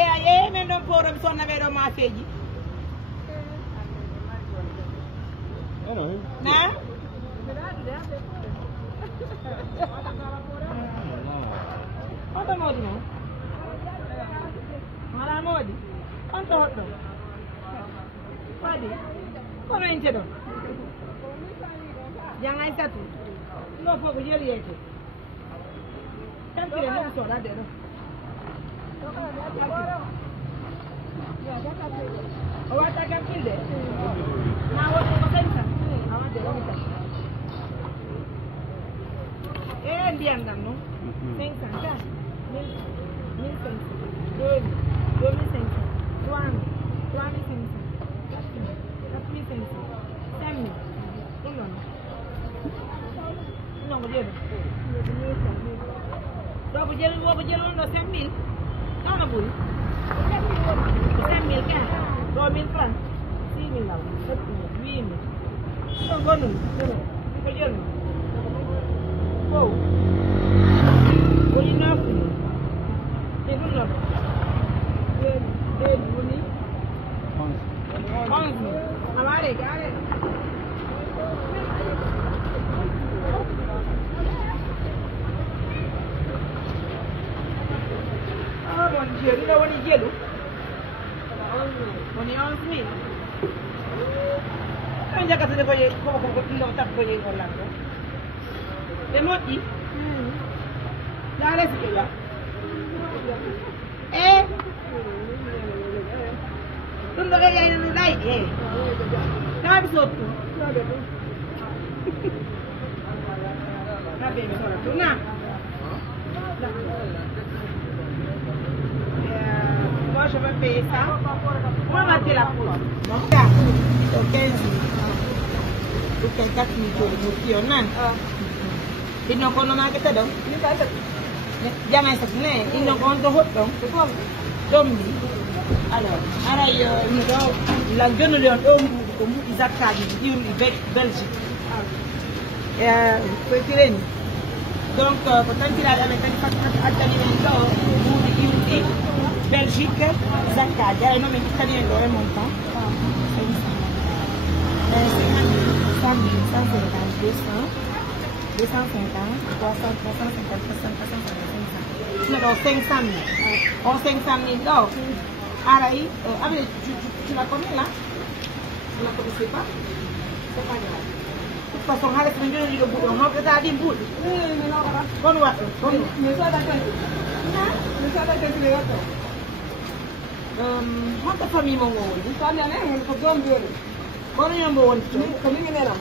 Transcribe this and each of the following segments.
e men ɗon powɗo mi sonna ɓeɗo mafeji na onto moodi noon wala moodi onto hoɗɗo waɗi kono inte ɗon jangay tatu ɗo fof ko jeliyeke tampire moom soɗade ɗo o watta kam filde ma woɗi ko sañta a wadde ɗon kam e ndiyam ɗam noon 500 ta 1500 2500 3000 3500 4500 5000 ɗum ɗon non ko jeeɗo ɗo ko jelu ɗo on ɗo 5000 ɗono ɓuuri 5000 ka ɗo 1000 francs 6000 law 7000 8000 ɗo gonɗum ko jelu fow woni 9000 e ɗum ɗon ɓeeɗi woni 11000 awa areke areke mon Dieu, ɗiɗo woni jelu woni 11000 ɗo jakatade koye koko ɗiɗo tappo koye Hollande ɗo ɓe moƴƴi ya resi ɓe ya e ɗum ɗo ɓe yayna no ɗayɗi e kaɓi sottu kaɓe ɓe sora ɗum na moi je vais payer ça. Moi, on va payer la poudre. Donc, là, au 15 ou 4 minutes, on a. Ils n'ont pas de marque, donc. Jamais ça venait. Ils n'ont pas de route, donc. Donc, alors, la gueule de l'homme, ils attaquent, ils Belgique. Donc, quand il a la Belgique, Zaccadia, il nome italiano è monta. 500 000 d'or. Araï, tu la connais là? Tu la connaissais pas? C'est pas grave. De toute façon, Alex me dit le bout, on peut t'as dit bout. Bon, ouais, bon. Quanta famiglia vuoi? Italiane, con zombie. Buono io buono. Come mi nella?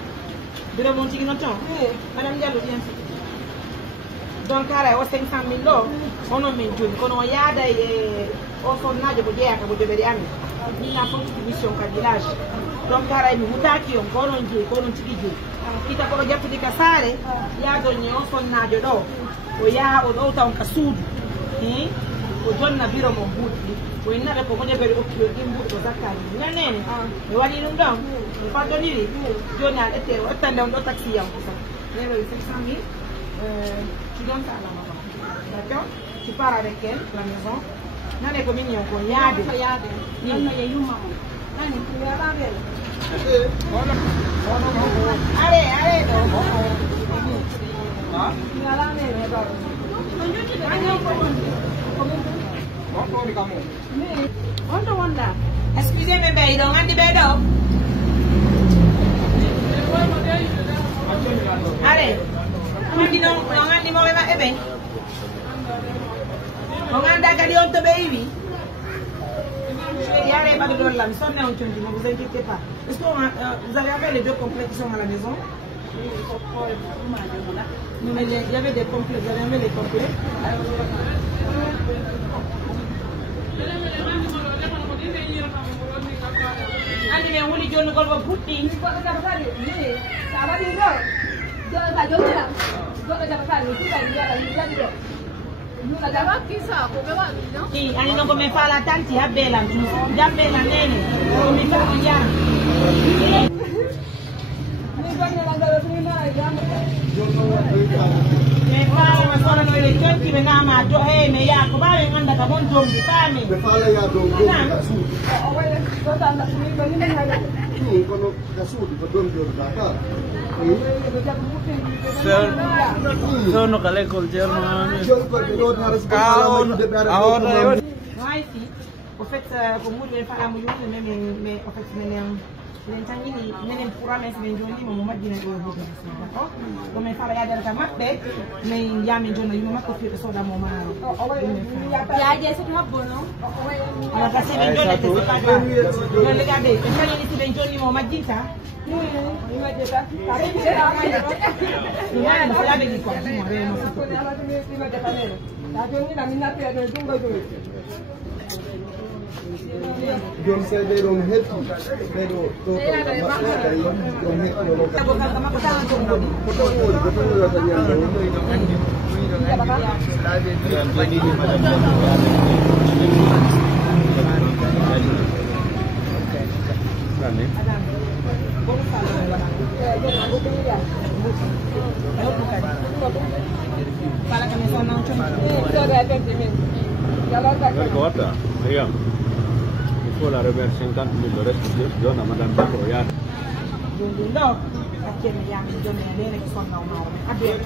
Bira monti non c'ho? Madame Diallo ti anzi. Donc ara o 500 000 ono min joni kono yaada e o sonnajo bo jeeyaka bo jobedi amin ni na fo mission ka village donc ara mi hutaki on kono je kono tigi je kita ko jappidi ka sare yaado ni o sonnajo do o yaha o do taw ka suudu o jonna biro mon buddi o innata ko jobedi okkio dimbu do zakari nanene mi wadi dum don mi fadoniri joni al ete o tande on do taxi yaw ko sax nelo 500 000 tu donnes ça à la maman, d'accord? Tu pars avec elle à la maison. Non, mais comme il y a un yade. Allez, allez. Excusez-moi, mais on a des bédos. Allez. Non andi mo ma ebe on anda kadi on to baby il y a les pas de dollars là sonne on tient ne vous inquiétez pas est-ce que vous avez avec les deux complets qui sont à la maison non mais il y avait des complets vous avez avec les complets andi mais wuli joni ko ba putti Sì, hanno come fa la tanti a bella, già bella nene, come fa via. mais pas ma soxla no le tonki be na ma do he me ya ko ba we anda ka bon jom bi fami be fala ya do go ka su o wala ko ta na ni ko ni ha ni ko no ka su ko don do da ka sono kale kol German jol ko do na res ko ahora ouais si au fait ko mu le fa amu yo mais en fait len tangini menen purame se joni mo majjina do ho d'accord ko men fara yaadal ka mabbe mais yami joni yuma makko fi soda mo ma ya je so mabbo no ala ka se ben joni te pas grave non regardez e fani ni se ben joni mo majjita ni majjita ya no la de ko mo re no so ni majjita nero la joni la minna pe do dungo do Jom saya dari orang hetu, dari tu orang hetu il faut la remettre 50 000, le reste je donne à Madame Bako, regarde. Non, perché mi chiami il giorno bene che sono normale. Abbiamo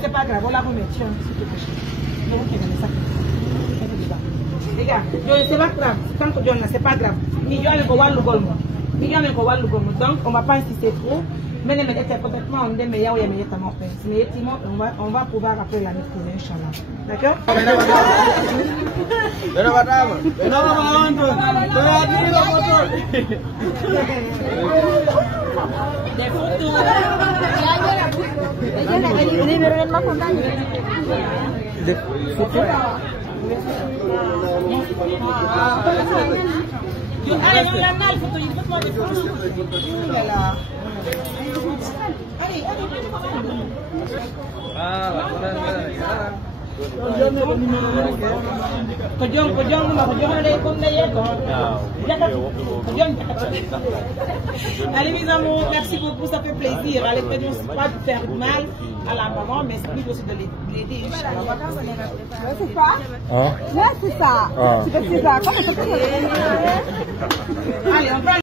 c'est pas grave, on la remet. Les gars, c'est pas grave. Tant que c'est pas grave. Ni John ko walu golmo. Ni John ko walu golmo. Donc on va pas insister trop. Mais les médias complètement on dit mais yaw ya mais tamo pe. Mais effectivement on va pouvoir après l'année prochaine inchallah. D'accord? Bena madama. Bena mawanto. Bena dilo motor. Des photos. Ini beneran makan tadi. Des photos. Yo la nal photo, il faut des photos. Là. Allez, allez mes amours, merci beaucoup, ça fait plaisir. Allez, c'est pas de faire mal à la maman, mais c'est plus aussi de l'aider. C'est ça? Là, c'est ça. C'est ça. Comment ça peut? Allez, on prend